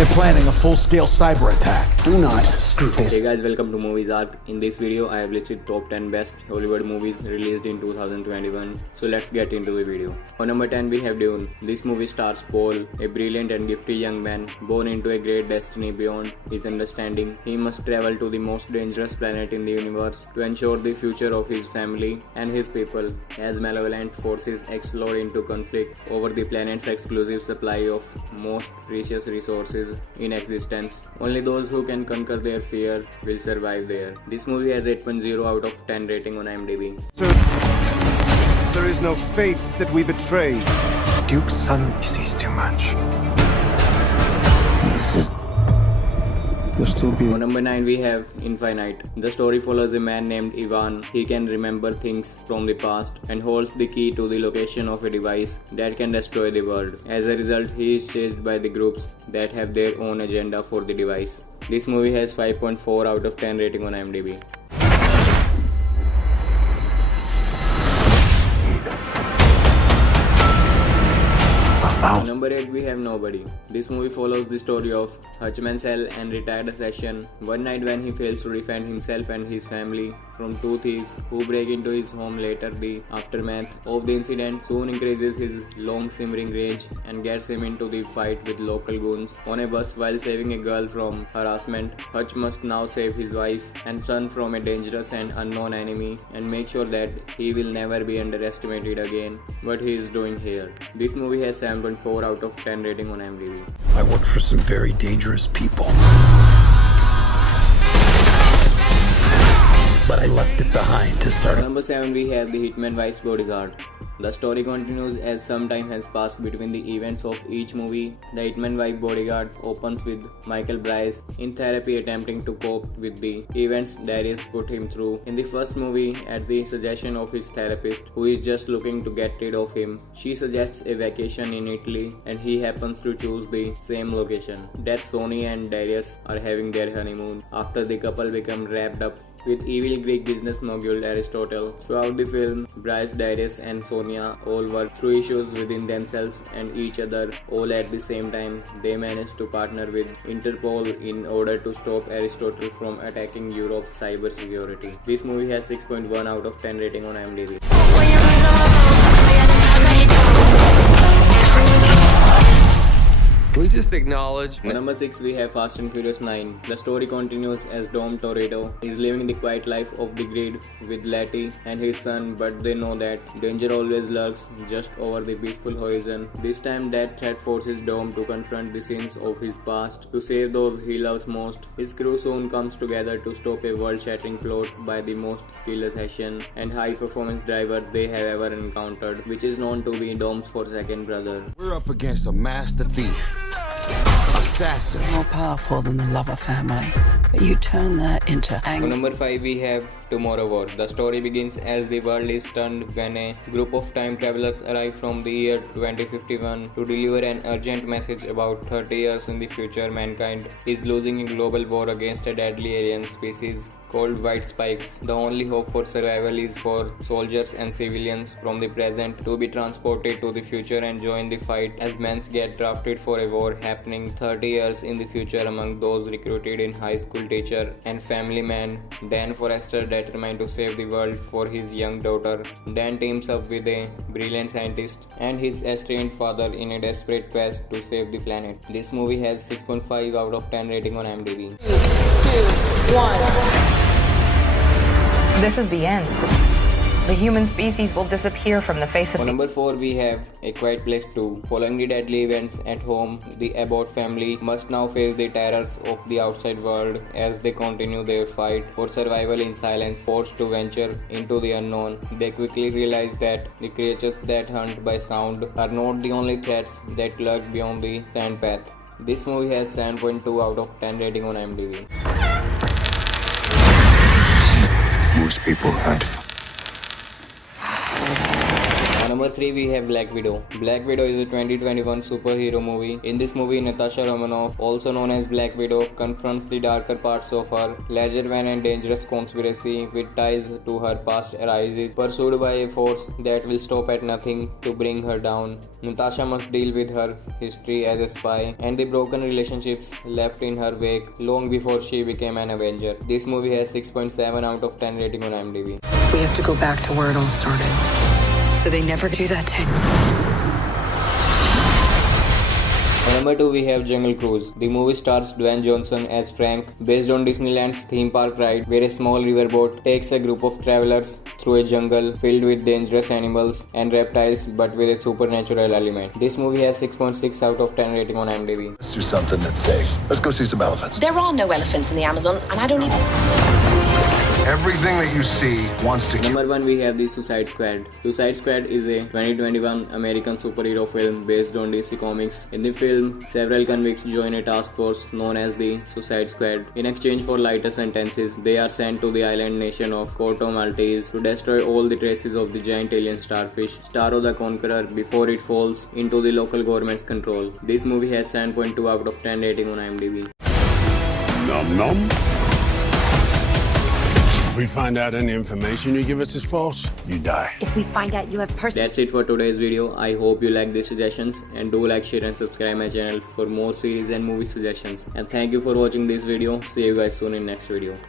They're planning a full-scale cyber attack. Do not screw this. Hey guys, welcome to Movies Arc. In this video, I have listed top 10 best Hollywood movies released in 2021. So let's get into the video. On number 10 we have Dune. This movie stars Paul, a brilliant and gifted young man born into a great destiny beyond his understanding. He must travel to the most dangerous planet in the universe to ensure the future of his family and his people, as malevolent forces explode into conflict over the planet's exclusive supply of most precious resources in existence. Only those who can conquer their fear will survive there. This movie has 8.0 out of 10 rating on IMDb. There is no faith that we betray. Duke's son sees too much. You'll still be. On number 9 we have Infinite. The story follows a man named Ivan. He can remember things from the past and holds the key to the location of a device that can destroy the world. As a result, he is chased by the groups that have their own agenda for the device. This movie has 5.4 out of 10 rating on IMDb. On number 8 we have Nobody. This movie follows the story of Hutch Mansell, an retired assassin. One night when he fails to defend himself and his family from two thieves who break into his home later, the aftermath of the incident soon increases his long simmering rage and gets him into the fight with local goons on a bus while saving a girl from harassment. Hutch must now save his wife and son from a dangerous and unknown enemy and make sure that he will never be underestimated again. What he is doing here. This movie has 7.4 out of 10 rating on IMDb. I work for some very dangerous people. But I left it behind to start. Number 7 we have the Hitman wife's Bodyguard. The story continues as some time has passed between the events of each movie. The Hitman wife Bodyguard opens with Michael Bryce in therapy attempting to cope with the events Darius put him through. In the first movie, at the suggestion of his therapist, who is just looking to get rid of him, she suggests a vacation in Italy and he happens to choose the same location. That Sony and Darius are having their honeymoon after the couple become wrapped up with evil Greek business mogul Aristotle. Throughout the film, Bryce, Darius and Sonia all work through issues within themselves and each other all at the same time. They manage to partner with Interpol in order to stop Aristotle from attacking Europe's cybersecurity. This movie has 6.1 out of 10 rating on IMDb. Can we just acknowledge? On number 6 we have Fast and Furious 9. The story continues as Dom Toretto is living the quiet life of the grid with Letty and his son, but they know that danger always lurks just over the peaceful horizon. This time that threat forces Dom to confront the sins of his past to save those he loves most. His crew soon comes together to stop a world-shattering plot by the most skilled assassin and high-performance driver they have ever encountered, which is known to be Dom's forsaken brother. We're up against a master thief. Assassin. More powerful than the love of family, but you turn that into On anger. number 5 we have Tomorrow War. The story begins as the world is stunned when a group of time travelers arrive from the year 2051 to deliver an urgent message about 30 years in the future. Mankind is losing a global war against a deadly alien species called White Spikes. The only hope for survival is for soldiers and civilians from the present to be transported to the future and join the fight as men get drafted for a war happening 30 years in the future among those recruited in high school teacher and family man. Dan Forrester, determined to save the world for his young daughter. Dan teams up with a brilliant scientist and his estranged father in a desperate quest to save the planet. This movie has 6.5 out of 10 rating on IMDb. 3, 2, 1. This is the end. The human species will disappear from the face of On the number 4 we have A Quiet Place 2. Following the deadly events at home, the Abbott family must now face the terrors of the outside world as they continue their fight for survival in silence. Forced to venture into the unknown, they quickly realize that the creatures that hunt by sound are not the only threats that lurk beyond the sand path. This movie has 7.2 out of 10 rating on IMDb. Most people had fun. On number Number 3 we have Black Widow. Black Widow is a 2021 superhero movie. In this movie, Natasha Romanoff, also known as Black Widow, confronts the darker parts of her ledger when a dangerous conspiracy with ties to her past arises, pursued by a force that will stop at nothing to bring her down. Natasha must deal with her history as a spy and the broken relationships left in her wake long before she became an Avenger. This movie has 6.7 out of 10 rating on IMDb. We have to go back to where it all started. So they never do that to Number 2 we have Jungle Cruise. The movie stars Dwayne Johnson as Frank, based on Disneyland's theme park ride where a small riverboat takes a group of travelers through a jungle filled with dangerous animals and reptiles but with a supernatural element. This movie has 6.6 out of 10 rating on IMDb. Let's do something that's safe. Let's go see some elephants. There are no elephants in the Amazon, and I don't even... Everything that you see wants to kill. Number 1 we have the Suicide Squad. Suicide Squad is a 2021 American superhero film based on DC Comics. In the film, several convicts join a task force known as the Suicide Squad. In exchange for lighter sentences, they are sent to the island nation of Corto Maltese to destroy all the traces of the giant alien starfish, Starro the Conqueror, before it falls into the local government's control. This movie has 7.2 out of 10 rating on IMDb. Nom nom. If we find out any information you give us is false, you die. If we find out you have That's it for today's video. I hope you like these suggestions, and do like, share and subscribe my channel for more series and movie suggestions. And thank you for watching this video. See you guys soon in next video.